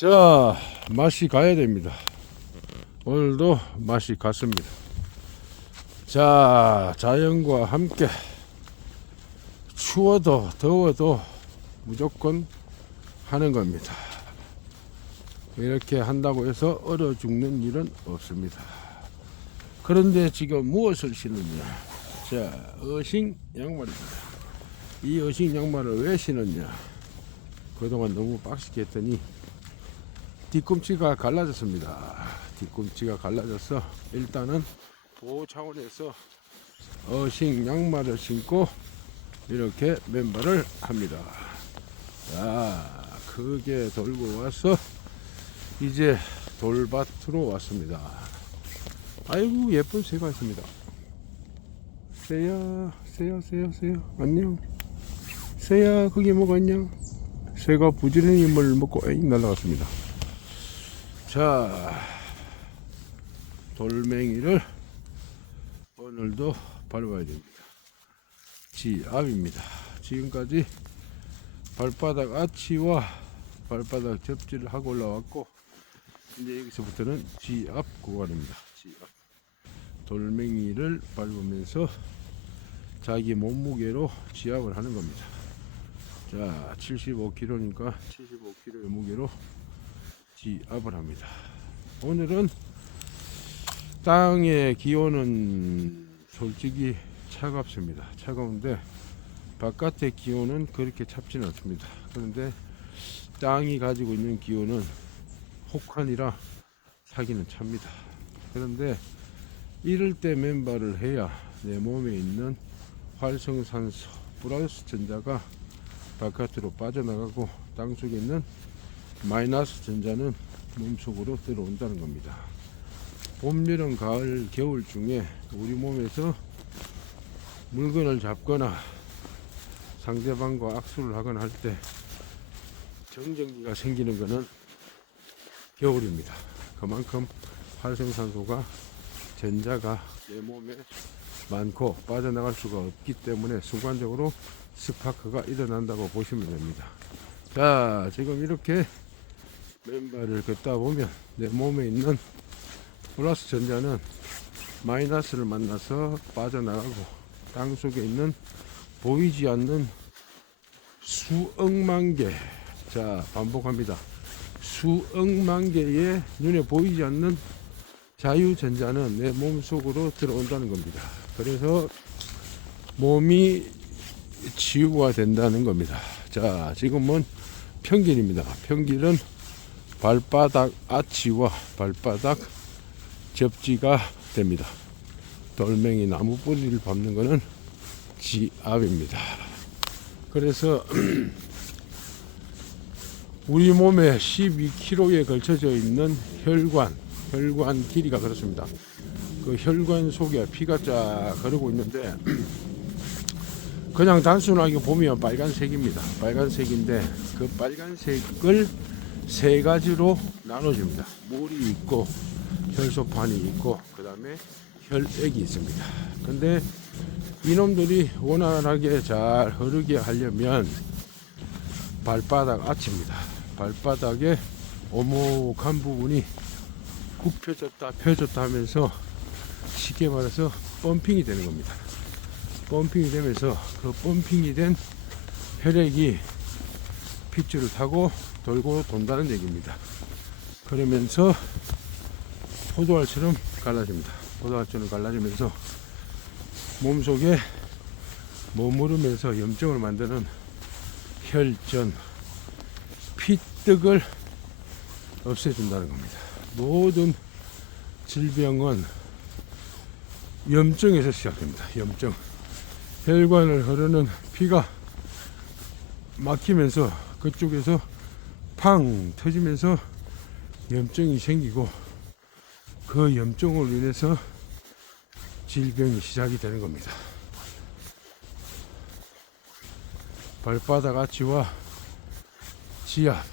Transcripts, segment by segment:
자, 맛이 가야 됩니다. 오늘도 맛이 갔습니다. 자, 자연과 함께 추워도 더워도 무조건 하는 겁니다. 이렇게 한다고 해서 얼어 죽는 일은 없습니다. 그런데 지금 무엇을 신느냐? 자, 어싱 양말입니다. 이 어싱 양말을 왜 신었냐? 그동안 너무 빡시게 했더니 뒤꿈치가 갈라졌습니다. 뒤꿈치가 갈라져서 일단은 보호 차원에서 어싱 양말을 신고 이렇게 맨발을 합니다. 자, 크게 돌고 와서 이제 돌밭으로 왔습니다. 아이고, 예쁜 새가 있습니다. 새야, 안녕. 새야, 거기 뭐가 있냐? 새가 부지런히 뭘 먹고 에잉 날아갔습니다. 자, 돌멩이를 오늘도 밟아야 됩니다. 지압입니다. 지금까지 발바닥 아치와 발바닥 접지를 하고 올라왔고, 이제 여기서부터는 지압 구간입니다. 지압. 돌멩이를 밟으면서 자기 몸무게로 지압을 하는 겁니다. 자, 75kg니까 75kg의 무게로 지압을 합니다. 오늘은 땅의 기온은 솔직히 차갑습니다. 차가운데 바깥의 기온은 그렇게 찹지는 않습니다. 그런데 땅이 가지고 있는 기온은 혹한이라 사기는 찹니다. 그런데 이럴 때 맨발을 해야 내 몸에 있는 활성산소 플러스 전자가 바깥으로 빠져나가고 땅 속에 있는 마이너스 전자는 몸속으로 들어온다는 겁니다. 봄, 여름, 가을, 겨울 중에 우리 몸에서 물건을 잡거나 상대방과 악수를 하거나 할 때 정전기가 생기는 것은 겨울입니다. 그만큼 활성산소가 전자가 내 몸에 많고 빠져나갈 수가 없기 때문에 순간적으로 스파크가 일어난다고 보시면 됩니다. 자, 지금 이렇게 맨발을 걷다 보면 내 몸에 있는 플러스 전자는 마이너스를 만나서 빠져나가고 땅 속에 있는 보이지 않는 수억만 개, 자 반복합니다. 수억만 개의 눈에 보이지 않는 자유전자는 내 몸속으로 들어온다는 겁니다. 그래서 몸이 치유가 된다는 겁니다. 자, 지금은 평길입니다. 평길은 발바닥 아치와 발바닥 접지가 됩니다. 돌멩이 나무 뿌리를 밟는 것은 지압입니다. 그래서 우리 몸에 12kg에 걸쳐져 있는 혈관 길이가 그렇습니다. 그 혈관 속에 피가 쫙 흐르고 있는데 그냥 단순하게 보면 빨간색입니다. 빨간색인데 그 빨간색을 세 가지로 나눠줍니다. 물이 있고 혈소판이 있고 그 다음에 혈액이 있습니다. 근데 이놈들이 원활하게 잘 흐르게 하려면 발바닥 아치입니다. 발바닥에 오목한 부분이 굽혀졌다 펴졌다 하면서 쉽게 말해서 펌핑이 되는 겁니다. 펌핑이 되면서 그 펌핑이 된 혈액이 핏줄을 타고 돌고 돈다는 얘기입니다. 그러면서 포도알처럼 갈라집니다. 포도알처럼 갈라지면서 몸속에 머무르면서 염증을 만드는 혈전, 피떡을 없애준다는 겁니다. 모든 질병은 염증에서 시작됩니다. 염증. 혈관을 흐르는 피가 막히면서 그쪽에서 팡 터지면서 염증이 생기고 그 염증으로 인해서 질병이 시작이 되는 겁니다. 발바닥 아치와 지압,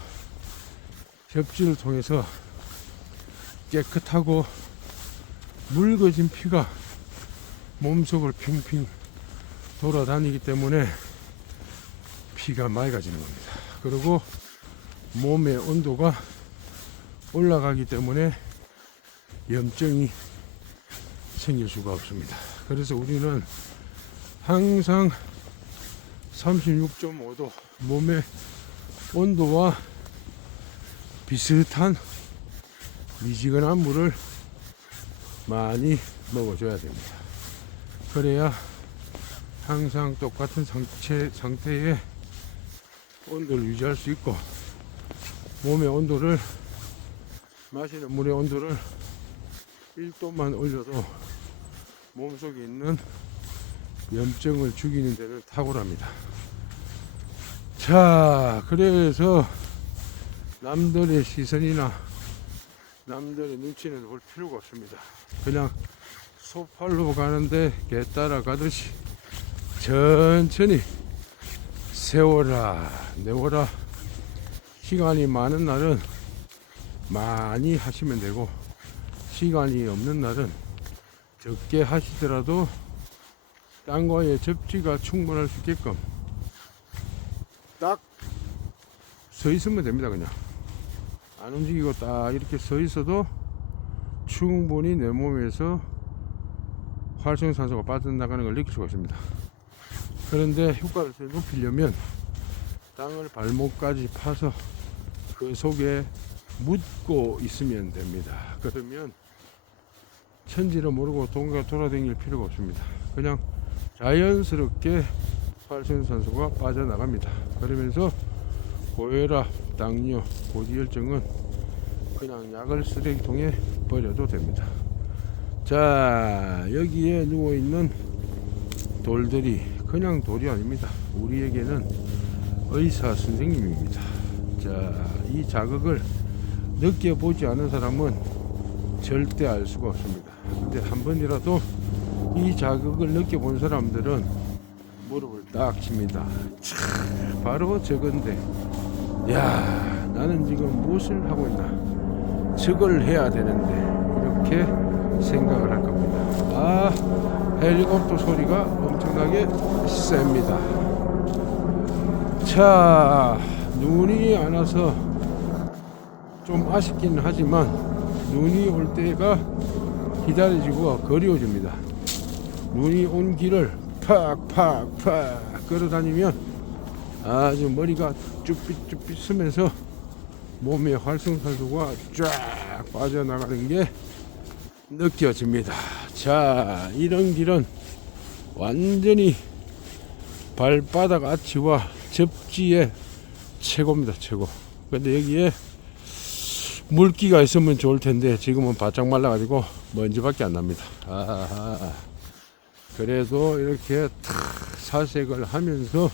접지를 통해서 깨끗하고 묽어진 피가 몸속을 핑핑 돌아다니기 때문에 피가 맑아지는 겁니다. 그리고 몸의 온도가 올라가기 때문에 염증이 생길 수가 없습니다. 그래서 우리는 항상 36.5도 몸의 온도와 비슷한 미지근한 물을 많이 먹어줘야 됩니다. 그래야 항상 똑같은 상태의 온도를 유지할 수 있고, 몸의 온도를, 마시는 물의 온도를 1도만 올려도 몸속에 있는 염증을 죽이는 데는 탁월합니다. 자, 그래서 남들의 시선이나 남들의 눈치는 볼 필요가 없습니다. 그냥 소팔로 가는데 개 따라가듯이 천천히 세워라 내워라. 시간이 많은 날은 많이 하시면 되고, 시간이 없는 날은 적게 하시더라도 땅과의 접지가 충분할 수 있게끔 딱 서 있으면 됩니다. 그냥 안 움직이고 딱 이렇게 서 있어도 충분히 내 몸에서 활성산소가 빠져나가는 걸 느낄 수가 있습니다. 그런데 효과를 더 높이려면 땅을 발목까지 파서 그 속에 묻고 있으면 됩니다. 그러면 천지를 모르고 동가 돌아다닐 필요가 없습니다. 그냥 자연스럽게 활성산소가 빠져나갑니다. 그러면서 고혈압, 당뇨, 고지혈증은 그냥 약을 쓰레기통에 버려도 됩니다. 자, 여기에 누워있는 돌들이 그냥 돌이 아닙니다. 우리에게는 의사 선생님입니다. 자, 이 자극을 느껴보지 않은 사람은 절대 알 수가 없습니다. 근데 한 번이라도 이 자극을 느껴본 사람들은 무릎을 딱 칩니다. 참, 바로 저건데, 야, 나는 지금 무엇을 하고 있나, 저걸 해야 되는데, 이렇게 생각을 할 겁니다. 아, 헬리콥터 소리가 엄청나게 셉니다. 자, 눈이 안 와서 좀 아쉽긴 하지만 눈이 올 때가 기다려지고 그리워집니다. 눈이 온 길을 팍팍팍 걸어다니면 아주 머리가 쭈삣쭈삣 쓰면서 몸의 활성산소가 쫙 빠져나가는 게 느껴집니다. 자, 이런 길은 완전히 발바닥 아치와 접지에 최고입니다. 최고. 근데 여기에 물기가 있으면 좋을 텐데 지금은 바짝 말라가지고 먼지밖에 안 납니다. 아하. 그래도 이렇게 탁 사색을 하면서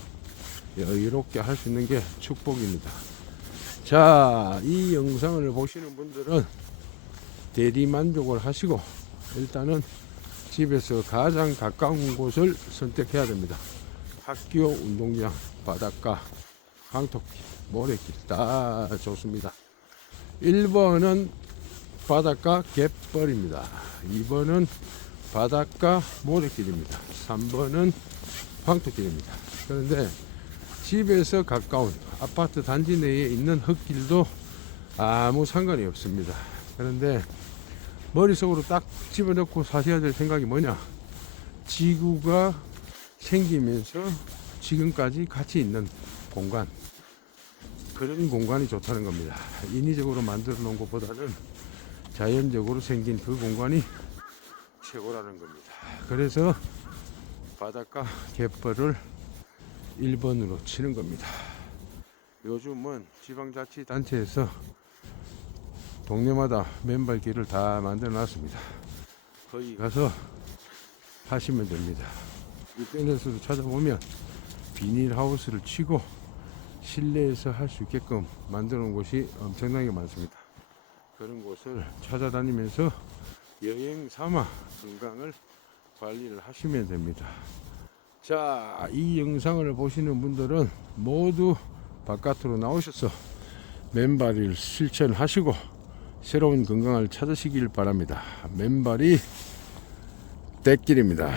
여유롭게 할 수 있는 게 축복입니다. 자, 이 영상을 보시는 분들은 대리만족을 하시고 일단은 집에서 가장 가까운 곳을 선택해야 됩니다. 학교, 운동장, 바닷가, 황토길, 모래길 다 좋습니다. 1번은 바닷가 갯벌입니다. 2번은 바닷가 모래길입니다. 3번은 황토길입니다. 그런데 집에서 가까운 아파트 단지 내에 있는 흙길도 아무 상관이 없습니다. 그런데 머릿속으로 딱 집어넣고 사셔야 될 생각이 뭐냐, 지구가 생기면서 지금까지 같이 있는 공간, 그런 공간이 좋다는 겁니다. 인위적으로 만들어 놓은 것보다는 자연적으로 생긴 그 공간이 최고라는 겁니다. 그래서 바닷가 갯벌을 1번으로 치는 겁니다. 요즘은 지방자치단체에서 동네마다 맨발길을 다 만들어 놨습니다. 거기 가서 하시면 됩니다. 인터넷에도 찾아보면 비닐하우스를 치고 실내에서 할 수 있게끔 만들어 놓은 곳이 엄청나게 많습니다. 그런 곳을 찾아다니면서 여행 삼아 건강을 관리를 하시면 됩니다. 자, 이 영상을 보시는 분들은 모두 바깥으로 나오셔서 맨발을 실천하시고 새로운 건강을 찾으시길 바랍니다. 맨발이 떼길입니다.